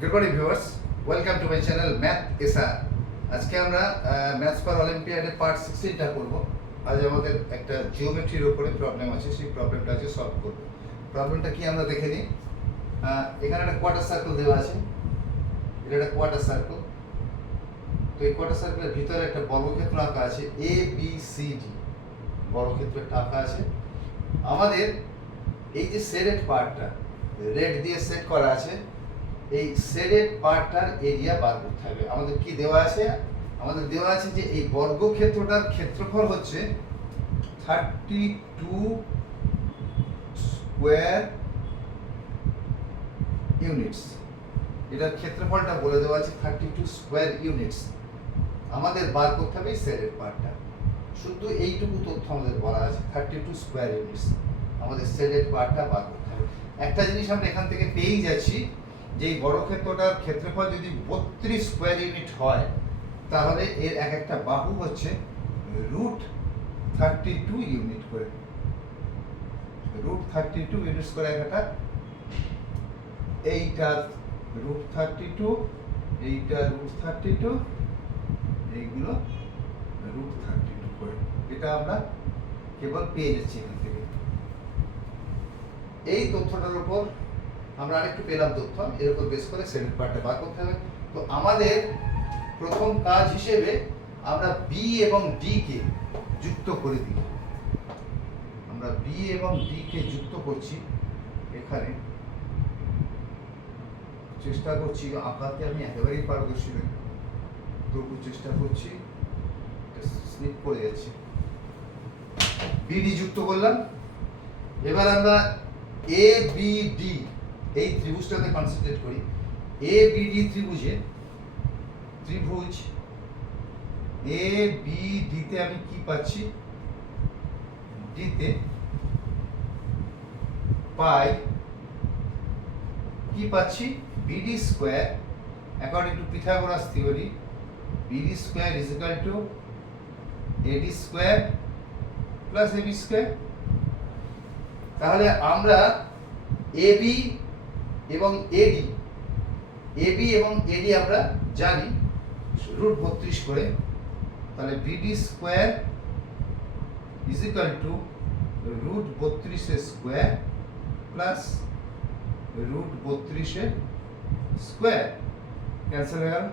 Good morning viewers, welcome to my channel math SR. আজকে আমরা maths for অলিম্পিয়াডের part 16টা করব। আজ আমাদের একটা জিওমেট্রির উপরে প্রবলেম আছে, সেই প্রবলেমটা আজকে সলভ করব। প্রবলেমটা কি আমরা দেখে নিই। এখানে একটা কোয়ার্টার সার্কেল দেওয়া আছে, এটা একটা কোয়ার্টার সার্কেল। তো এই কোয়ার্টার সার্কেলের ভিতরে একটা বর্গক্ষেত্র আঁকা আছে, এ বি সি ডি বর্গক্ষেত্র একটা আঁকা আছে। আমাদের এই যে শেডেড পার্টটা রেড দিয়ে সেট করা আছে, এই শেডেড পার্টটার এরিয়া বার করতে হবে। আমাদের কি দেওয়া আছে? আমাদের দেওয়া আছে যে এই বর্গক্ষেত্রটার ক্ষেত্রফল হচ্ছে 32 স্কয়ার ইউনিটস। এটার ক্ষেত্রফলটা বলে দেওয়া আছে 32 স্কয়ার ইউনিটস। আমাদের বার করতে হবে শেডেড পার্টটা। শুধু এইটুকু তথ্য আমাদের বলা আছে, 32 স্কয়ার ইউনিটস আমাদের শেডেড পার্টটা বার করতে হবে। একটা জিনিস আমরা এখান থেকে পেয়েই যাচ্ছি যে এই বর্গক্ষেত্রটার ক্ষেত্রফল যদি 32 স্কয়ার ইউনিট হয়, তাহলে এর এক একটা বাহু হচ্ছে √32 ইউনিট করে, √32 ইউনিটস করে একটা। এইটা √32, এইটা √32, এইগুলো √32 করে। এটা আমরা কেবল পেয়ে যাচ্ছি এখান থেকে। এই তথ্যটার উপর আমরা আরেকটু পেলাম তথ্য, এর উপর বেস করে শেডেড পার্টটা বার করতে হবে। তো আমাদের প্রথম কাজ হিসেবে আমরা বি এবং ডি কে যুক্ত করে দিই। আমরা বি এবং ডি কে যুক্ত করছি এখানে। চেষ্টা করছি, আঁকাতে আমি একেবারেই পারদর্শী নই, তবু চেষ্টা করছি, স্লিপ করে যাচ্ছে। বিডি যুক্ত করলাম। এবার আমরা এ বি ডি এই ত্রিভুজটাতে কনসেন্ট্রেট করি। এ বি ডি ত্রিভুজ এ বি ডি তে আমি কি পাচ্ছি? ডি তে পাই কি পাচ্ছি? BD square according to Pythagoras theory, BD square is equal to AD square plus AB square. তাহলে আমরা এবি এবং এডি, এবি এবং এডি আমরা জানি √32 করে। তাহলে BD square is equal two √32 square plus √32 square, cancel হয়ে গেল,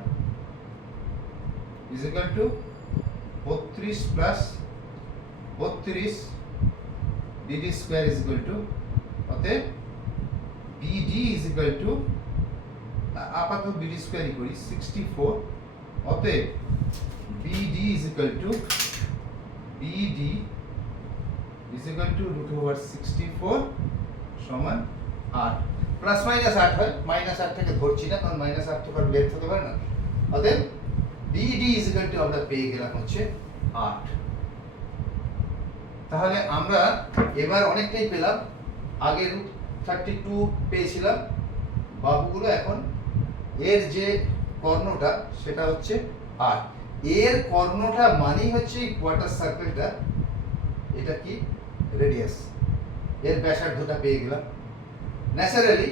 is equal two 32 plus 32, BD square is equal two, অতএব বিডি ইজ ইকুয়াল টু, আপাতত বিডি স্কয়ারই করি, 64। অতএব BD is equal two, BD is equal two √64 সমান 8। Plus minus 8 হয়, minus 8 থেকে ধরছি না, কারণ মাইনাস 8 তো কারো বের হতে পারে না। অতএব বিডি ইজ ইকুয়াল টু আমরা পেয়ে গেলাম হচ্ছে 8। তাহলে আমরা এবার অনেকটাই পেলাম। আগে √32 পেয়েছিলাম বাহুগুলো, এখন এর যে কর্ণটা সেটা হচ্ছে 8। এর কর্ণটা মানেই হচ্ছে এই কোয়ার্টার সার্কেলটা, এটা কি রেডিয়াস, এর ব্যাসার্ধটা পেয়ে গেলাম। ন্যাচারালি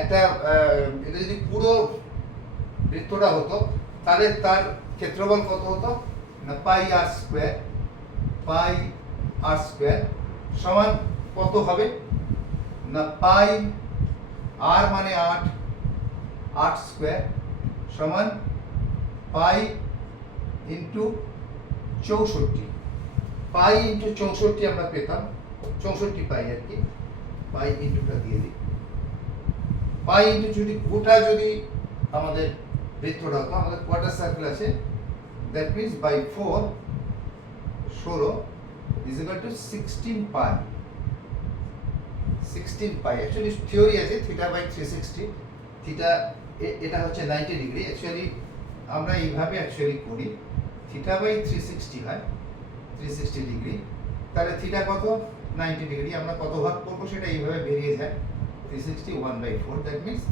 একটা এটা যদি পুরো বৃত্তটা হতো, তাহলে তার ক্ষেত্রফল কত হতো না পাই আর স্কয়ার, পাই আর স্কয়ার সমান কত হবে না পাই আর মানে 8, 8 স্কয়ার সমান পাই ইন্টু 64। পাই ইন্টু 64 আমরা পেতাম 64 পাই আর কি, পাই ইন্টুটা দিয়ে দিই। পাই ইন্টু যদি গোটা যদি আমাদের বৃত্তটা হতো, আমাদের কোয়ার্টার সার্কেল আছে, that means by 4 16 is equal to 16 pi. 16 pi actually theory আছে থিটা বাই 360, থিটা এটা হচ্ছে 90 ডিগ্রি। অ্যাকচুয়ালি আমরা এইভাবে অ্যাকচুয়ালি করি, থিটা বাই 360 হয় 360 ডিগ্রি। তাহলে থিটা কত? 90 ডিগ্রি। আমরা কত ভাগ করবো সেটা এইভাবে বেরিয়ে যায়, 360 1/4, দ্যাট মিন্স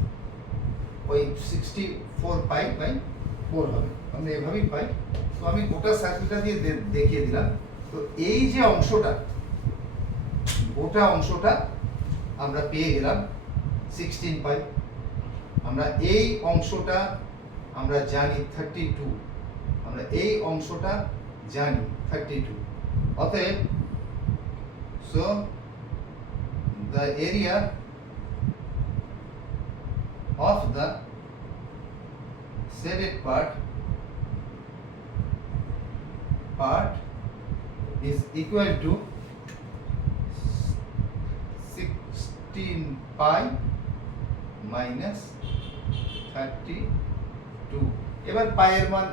ওই 64 পাই বাই 4 হবে। আমরা এভাবেই পাই। তো আমি গোটা সার্কেলটা দিয়ে দেখিয়ে দিলাম। তো এই যে অংশটা, গোটা অংশটা আমরা পেয়ে গেলাম 16 পাই। আমরা এই অংশটা আমরা জানি 32, আমরা এই অংশটা জানি 32, অতএব so the area of the shaded part is equal to 16 pi minus 32। এবার পায়ের মান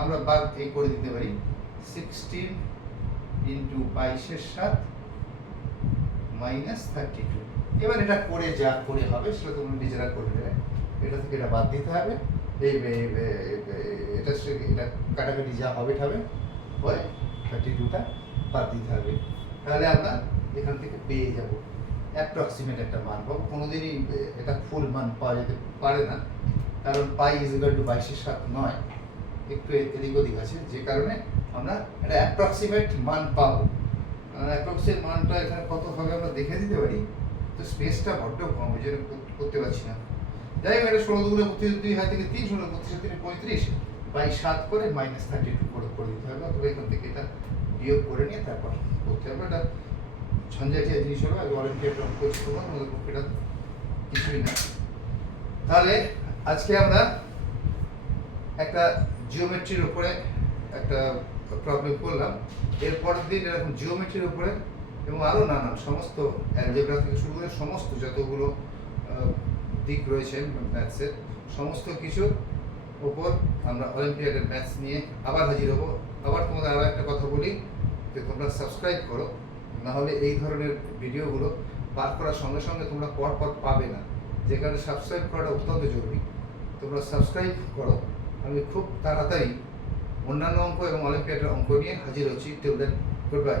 আমরা ভাগ এই করে দিতে পারি 16 ইন্টু 22/7 মাইনাস 32। এবার এটা করে যা করে হবে সেটা তোমরা নিজেরা করে নেবে। এটা থেকে এটা বাদ দিতে হবে, এটা কাটাকাটি যা হবে ওই 32টা বাদ দিতে হবে। তাহলে আমরা এখান থেকে পেয়ে যাব অ্যাপ্রক্সিমেট একটা মান পাবো। কোনোদিনই এটা ফুল মান পাওয়া যেতে পারে না, কারণ পাই ইজ ইকুয়াল টু 22/7 নয়, একটু এদিক ওদিক আছে, যে কারণে আমরা একটা অ্যাপ্রক্সিমেট মান পাবো। অ্যাপ্রক্সিমেট মানটা এখানে কত হবে আমরা দেখে দিতে পারি, তো স্পেসটা বড্ড কম, ওই জন্য করতে পারছি না। যাই হোক, এটা 16 দুগুণে 32 হয় থেকে 3, 16 32 থেকে 35 বাই 7 করে মাইনাস 32 করে দিতে হবে। অথবা এখান থেকে এটা বিয়োগ করে নিয়ে তারপর করতে হবে। এটা ঝঞ্ঝাটিয়া জিনিস হবে, আগে অলিম্পিয়াড অঙ্ক করছি তোমার, আমাদের পক্ষে এটা কিছুই না। তাহলে আজকে আমরা একটা জিওমেট্রির উপরে একটা প্রবলেম করলাম। এর পরের দিন এরকম জিওমেট্রির উপরে এবং আরও নানান সমস্ত অ্যালজেব্রা থেকে শুরু করে সমস্ত যতগুলো দিক রয়েছে ম্যাথসের, সমস্ত কিছুর উপর আমরা অলিম্পিয়াডের ম্যাথস নিয়ে আবার হাজির হব। আবার তোমাদের আরও একটা কথা বলি যে তোমরা সাবস্ক্রাইব করো, না হলে এই ধরনের ভিডিওগুলো বার করার সঙ্গে সঙ্গে তোমরা পর পাবে না, যে কারণে সাবস্ক্রাইব করাটা অত্যন্ত জরুরি। তোমরা সাবস্ক্রাইব করো, আমি খুব তাড়াতাড়ি অন্যান্য অঙ্ক এবং অলিম্পিয়াডের অঙ্ক নিয়ে হাজির হচ্ছি। Till then, good bye.